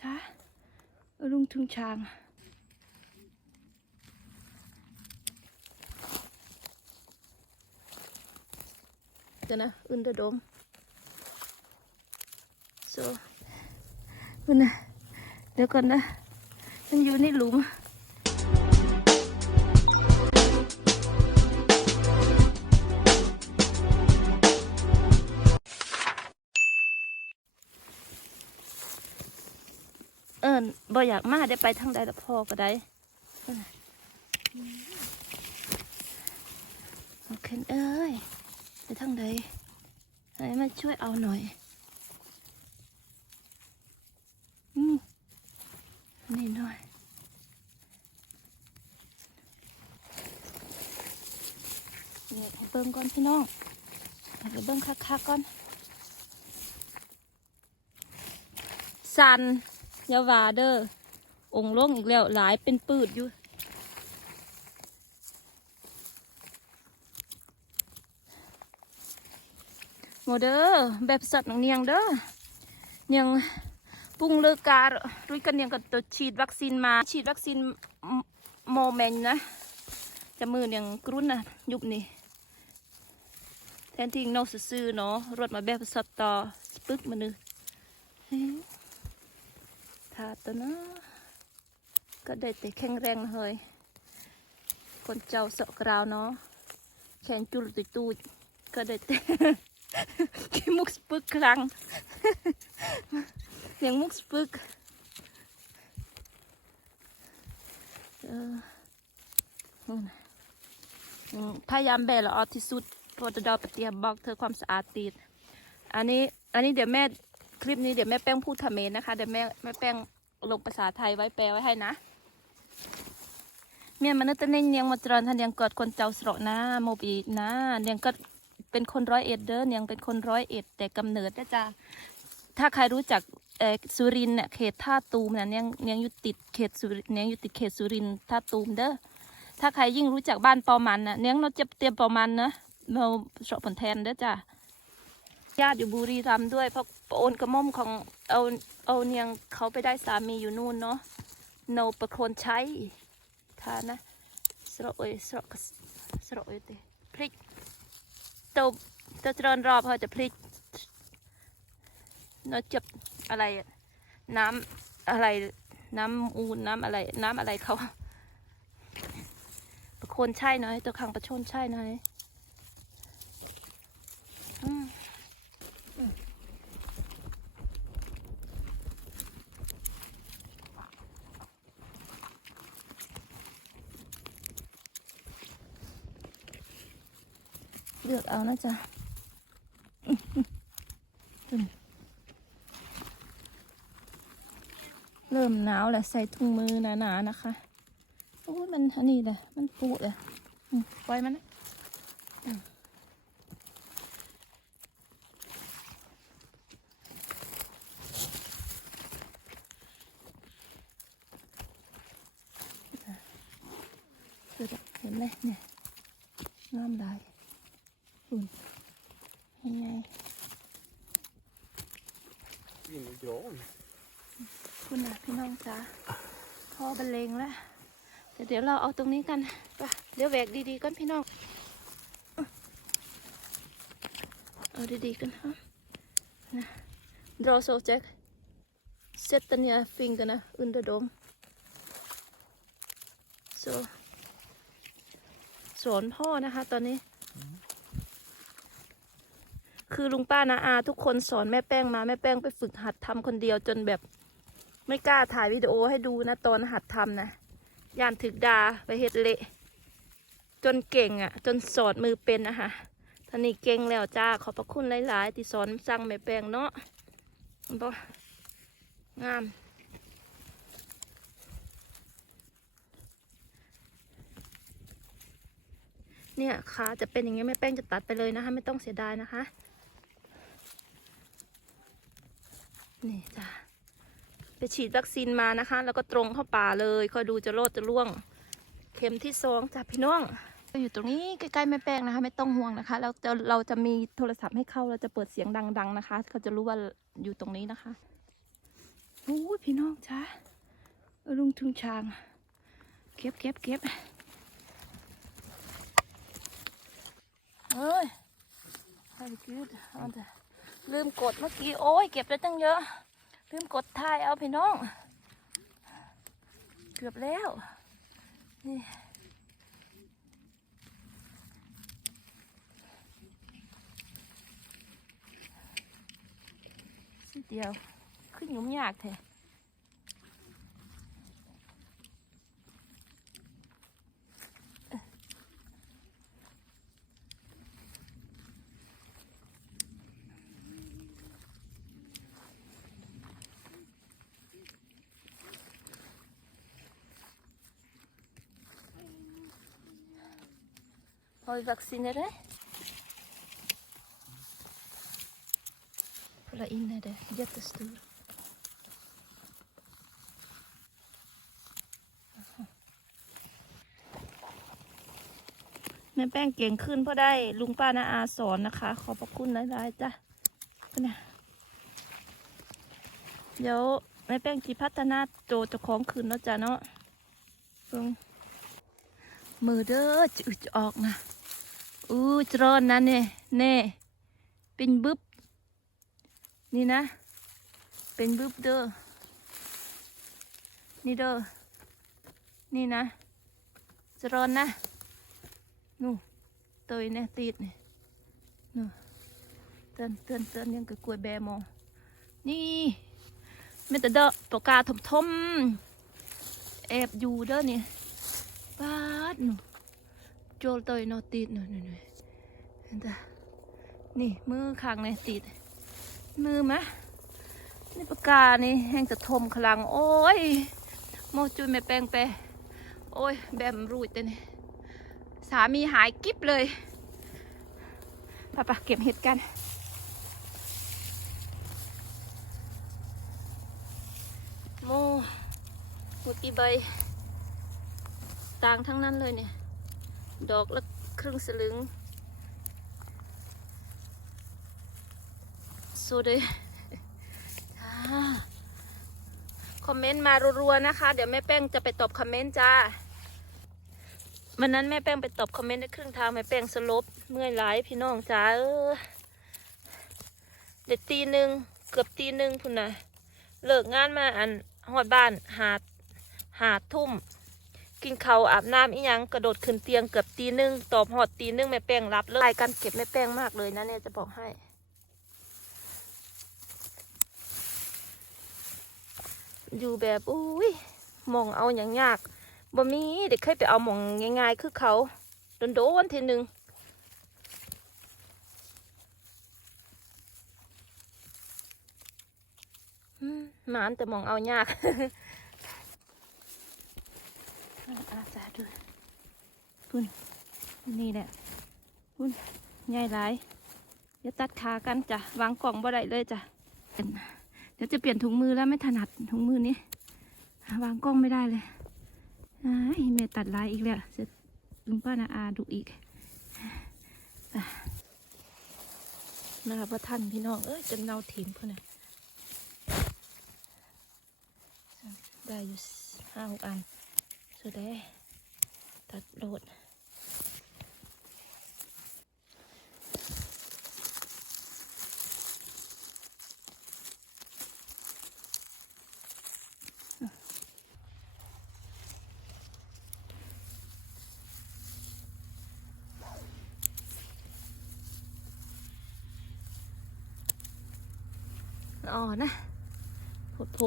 จ้าลุงทึงช้างเดี๋ยวนะอุนเดอมโดม so อุนนะเดี๋ยวก่อนนะ มันอยู่ในหลุม เอิญบ่อยากมาได้ไปทางใดละพ่อก็ได้เอิ้นโอเคเอ้ยไปทางใดให้มาช่วยเอาหน่อยอืมนี่หน่อยนี่ให้เบิ่งก่อนพี่น้องให้เบิ่งคักๆก่อนสัน ยาวาเด้อองค์ลงอีกแล้ว หลายเป็นปืดอยู่ โมเด้อแบบสัตว์นังเนียงเด้อเนียงปรุงเลือการรุยกันเนียงกับตัวฉีดวัคซีนมา ฉีดวัคซีนโมเมนนะจะมือเนียงกรุ้นนะยุบนี่แทนที่เนาซื่อเนาะรถมาแบบสัตว์ต่อปึ๊กมานึ เฮ้ยทาตัวเนาะก็ได้แต่แข็งแรงเลยคนเจ้าเสาะกราวเนาะแขนจุลตุยตูดก็ได้แต่ขี้มุกสปึกครั้งเสียงมุกสปึกเออพยายามแบละออที่สุดพอจะดอปฏิบัติบอกเธอความสะอาดตีดอันนี้อันนี้เดี๋ยวแม่ คลิปนี้เดี๋ยวแม่แป้งพูดเมรนะคะ เดี๋ยวแม่แม่แป้งลงภาษาไทยไว้แปลไว้ให้นะ เมียนมนุษย์ตะเน่งเนียงมาจรนทันเนียงกิดคนเจ้าสระนะโมบีนะเนียงก็เป็นคนร้อยเอ็ดเด้อเนียงเป็นคนร้อยเอ็ด แต่กำเนิดนะจ๊ะถ้าใครรู้จักเออสุรินเนี่ยเขตท่าตูมเนียเนียงเนียงอยู่ติดเขตสุเนียงอยู่ติดเขตสุรินท่าตูมเด้อถ้าใครยิ่งรู้จักบ้านปอมันนะเนียงเราจะเตรียมปอมันนะเราสระผลแทนเด้อจ้ะ ญาติอยู่บุรีรัมย์ด้วยเพราะโอนกระม่อมของเอาเอาเนียงเขาไปได้สามีอยู่นู่นเนาะโนประโคนใช้ทานนะสระเอยสระสระเอยเตพริกเตาเตาเจริญรอบเขาจะพริกเนาะจับอะไรน้ำอะไรน้ำอูนน้ำอะไรน้ำอะไรเขาประโคนใช่หน่อยตัวขังประชนใช่หน่อย เลือกเอานะจ๊ะเริ่มหนาวแล้วใส่ถุงมือหนาๆนะคะโอ้ยมันอันนี้เลยมันปูเลยปล่อยมันนะเดี๋ยวเห็นไหมเนี่ยงามได้ อุ่นยังไง In i gran. คุณนะพี่น้องจ๋าพอบรรเลงแล้วแต่เดี๋ยวเราเอาตรงนี้กันไปเดี๋ยวแหวกดีๆก่อนพี่น้อง เอาดีๆกันฮะนะ draw so jack set the near finger นะ under dome so สอนพ่อนะคะ ตอนนี้ คือลุงป้านาอา ทุกคนสอนแม่แป้งมาแม่แป้งไปฝึกหัดทำคนเดียวจนแบบ ไม่กล้าถ่ายวิดีโอให้ดูนะตอนหัดทำนะย่านถึกดาไปเฮ็ดเละ จนเก่งอะ่ะ จนสอนมือเป็นนะคะท่านี้เก่งแล้วจ้าขอบพระคุณหลาย ๆ ที่สอนสั่งแม่แป้งเนาะบ่งามเนี่ยขาจะเป็นอย่างเงี้ยแม่แป้งจะตัดไปเลยนะคะ ไม่ต้องเสียดายนะคะ นี่จ้ะไปฉีดวัคซีนมานะคะ แล้วก็ตรงเข้าป่าเลยคอยดูจะโลดจะล่วง เข็มที่สองจ้ะพี่น้องอยู่ตรงนี้ใกล้ๆแม่แป้งนะคะ ไม่ต้องห่วงนะคะแล้วจะเราจะมีโทรศัพท์ให้เข้าเราจะเปิดเสียงดัง ๆนะคะ เขาจะรู้ว่าอยู่ตรงนี้นะคะอู้ยพี่น้องจ้าเอาลุงทุงช้าง เก็บเก็บเก็บเฮ้ย very good เอาแต่ ลืมกดเมื่อกี้ โอ้ยเก็บได้ตั้งเยอะ ลืมกดถ่ายเอาพี่น้อง เกือบแล้วนี่สิเดียว ขึ้นหยุ่มยากแท้ Har vi vaccinerat? Kolla in är det jättestor. Aha. แม่แป้งเก่งขึ้นเพราะได้ลุงป้านาอาสอนนะคะ ขอบพระคุณหลายๆจ้ะนะเดี๋ยวแม่แป้งจีพัฒนาโจเจะของคืนแล้วจ้ะเนาะเบิ่งมือเด้อจะอึดจะออกนะ อู้จร้อนนะเนี่ยเน่เป็นบึบนี่นะ เป็นบึบเด้อนี่เด้อนี่นะจะร้อนนะนู่เตยเนี่ยติดเนี่ยนู่เตือนเตือนเตือนยังกับกล้วยแบมองนี่ไม่แต่เด้อปากกาทมทมแอบอยู่เด้อเนี่ยปาดหนู โจลตัวเนอติดหนูหนูหนูเห็นตานี่มือข้างนี่ติด มือมะนี่ปากกานี่แห้งจะทมขลัง โอ้ยโมจุยไม่แปลงไปโอ้ย แบมรูดแต่นี่สามีหายกิ๊บเลยปะปะเก็บเห็ดกันโมหมดกี่ใบต่างทั้งนั้นเลยเนี่ย ดอกละครึ่งสลึงสูดเลยอ่าคอมเมนต์มารัวๆนะคะ เดี๋ยวแม่แป้งจะไปตอบคอมเมนต์จ้าวันนั้นแม่แป้งไปตอบคอมเมนต์ได้ครึ่งทางแม่แป้งสลบเมื่อยหลายพี่น้องจ้าเออเด็ดตีหนึ่งเกือบตีหนึ่งพุ่นนะเลิกงานมาอันหอดบ้านหาดหาดทุ่ม กินเขาอาบน้ำอีหยังกระโดดขึ้นเตียงเกือบตีหนึ่งตอบหอดตีหนึ่งแม่แป้งรับเลยรายการเก็บแม่แป้งมากเลยนะเนี่ยจะบอกให้ อยู่แบบอุ้ยมองเอาอย่างยากบ่มีเด็กเคยไปเอาหมองง่ายๆคือเขาโดนโดนทีหนึ่งมหมานแต่มองเอายาก อาสาดูพุ่นนี่แหละพุ่นใหญ่หลายเดี๋ยวตัดขากันจ้ะวางกล่องบ่ได้เลยจ้ะเดี๋ยวจะเปลี่ยนถุงมือแล้วไม่ถนัดถุงมือนี้วางกล้องไม่ได้เลยอ้ายแม่ตัดลายอีกแล้วเสร็จลุงป้านาอาดูอีกอะนะครับท่านพี่น้องเอ้ยจนเนาถิ่มเพื่อนน่ะได้อยู่ห้าหกอัน สุดได้ตัดโหลดอ๋อนะโผดโผ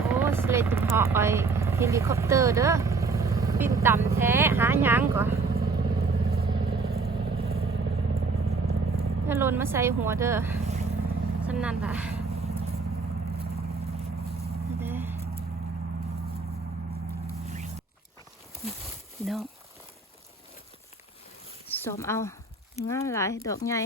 โอ้สเลตุเหาะไอเฮลิคอปเตอร์เด้อบินต่ำแท้หาหยังก่อนถ้าลนมาใส่หัวเด้อสำนันล่ะดอพี่น้องสมเอางามหลายดอกใหญ่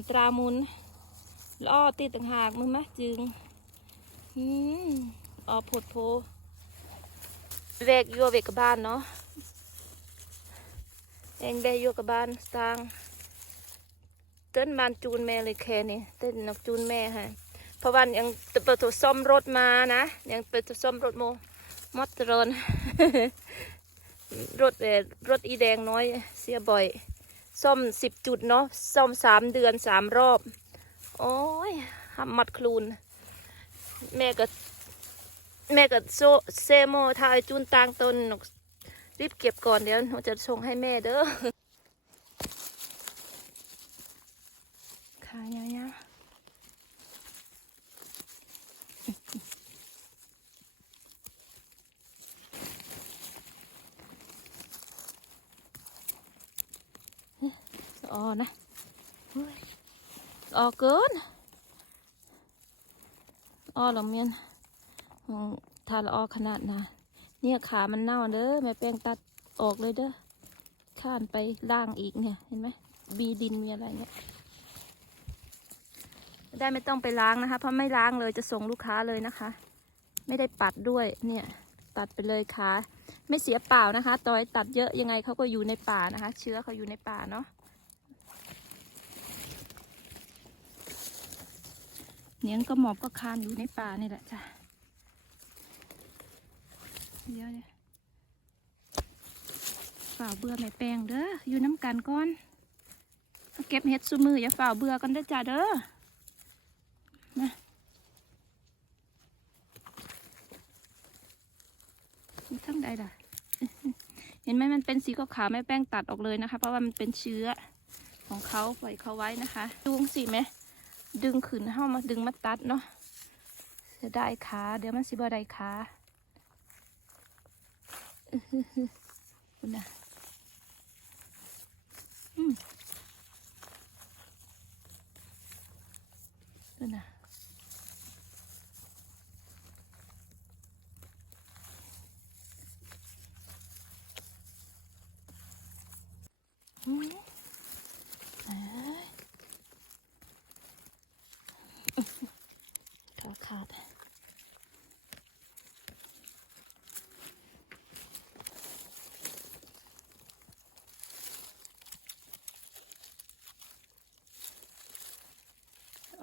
นตรามุนล้อตีต่างหากมึงมะจึงอืมออโพดโพแวกอยัวเวกกับบ้านเนาะเองแบกอยัวกับบ้านสร้างเต้นบ้านจูนแม่เลยแค่นี้เต้นนกจูนแม่ฮะเพราะวันยังเปิดตัวซ่อมรถมานะยังเปิดตัวซ่อม รถเออรถอีแดงน้อยเสียบ่อยซ่อมสิบจุดเนาะซ่อมสามเดือนสามรอบ โอ้ยหำมัดคลูน แม่ก็แม่ก็โซเซโมทายจูนตางตนรีบเก็บก่อนเดี๋ยวหนูจะส่งให้แม่เด้อขายยาวๆ ออนะเฮ้ยอ๋อเกินออหรอเมียนทาละออขนาดนะเนี่ยขามันเน่าเด้อแม่แป้งตัดออกเลยเด้อข้านไปล่างอีกเนี่ยเห็นไหมบีดินมีอะไรเนี่ยได้ไม่ต้องไปล้างนะคะ เพราะไม่ล้างเลยจะส่งลูกค้าเลยนะคะ ไม่ได้ปัดด้วยเนี่ย ตัดไปเลยขาไม่เสียเปล่านะคะ ต่อยตัดเยอะยังไงเขาก็อยู่ในป่านะคะ เชื้อเขาอยู่ในป่าเนาะ เนียงก็หมอบก็คานอยู่ในป่านี่แหละจ้ะเดี๋ยวเนี่ยฝ่าเบื่อไม่แปลงเด้ออยู่น้ำกันก่อนเก็บเห็ดซุมืออย่าฝ่าเบื่อกันเด้อจ้าเด้อนะมีทั้งใดล่ะ เห็นไหมมันเป็นสีขาวๆไม่แป้งตัดออกเลยนะคะ เพราะว่ามันเป็นเชื้อของเขาปล่อยเขาไว้นะคะดูสิไหม ดึงขืนเข้ามาดึงมาตัดเนาะเสียดายขาเดี๋ยวมันสิบ่ได้ขาอือหือหือคุณนะอืมคุณนะ อืมเอ้ยขาขาด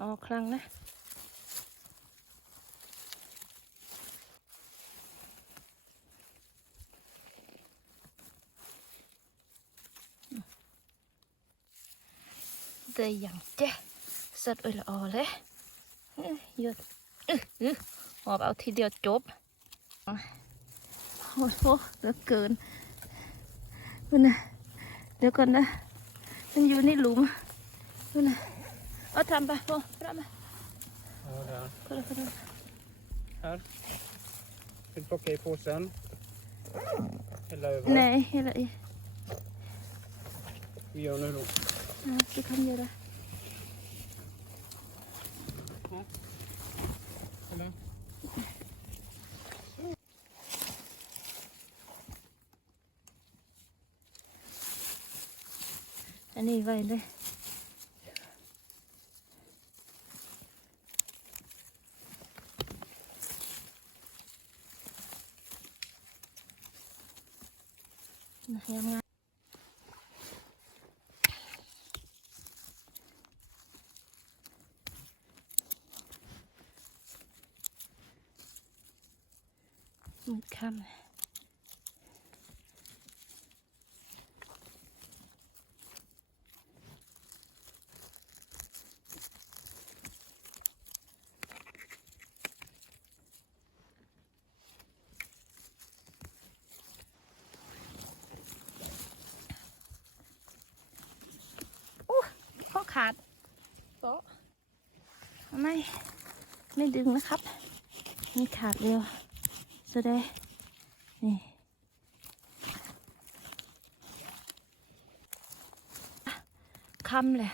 ออกครั้งนะเตยอย่างเจ๊สดเอลอเลยเยหยุดอืออือหอบเอาทีเดียวจบโอ้โหเหลือเกินคุณนะเดี๋ยวก่อนนะ มันอยู่ในหลุมคุณนะ เอาทำไปโอ้พระมา Ja, där. คนละคนละ Här. Vill du plocka i påsen? Hälla över. ไหนเฮ้ยละอี Vi gör nu då. อะจะทำยังไง Eller? อันนี้ไว้เลยนะยังไงมืดค่ำข้อขาดโป๊ะไม่ ไม่ดึงนะครับไม่ขาดเร็วจะได้นี่คำเลย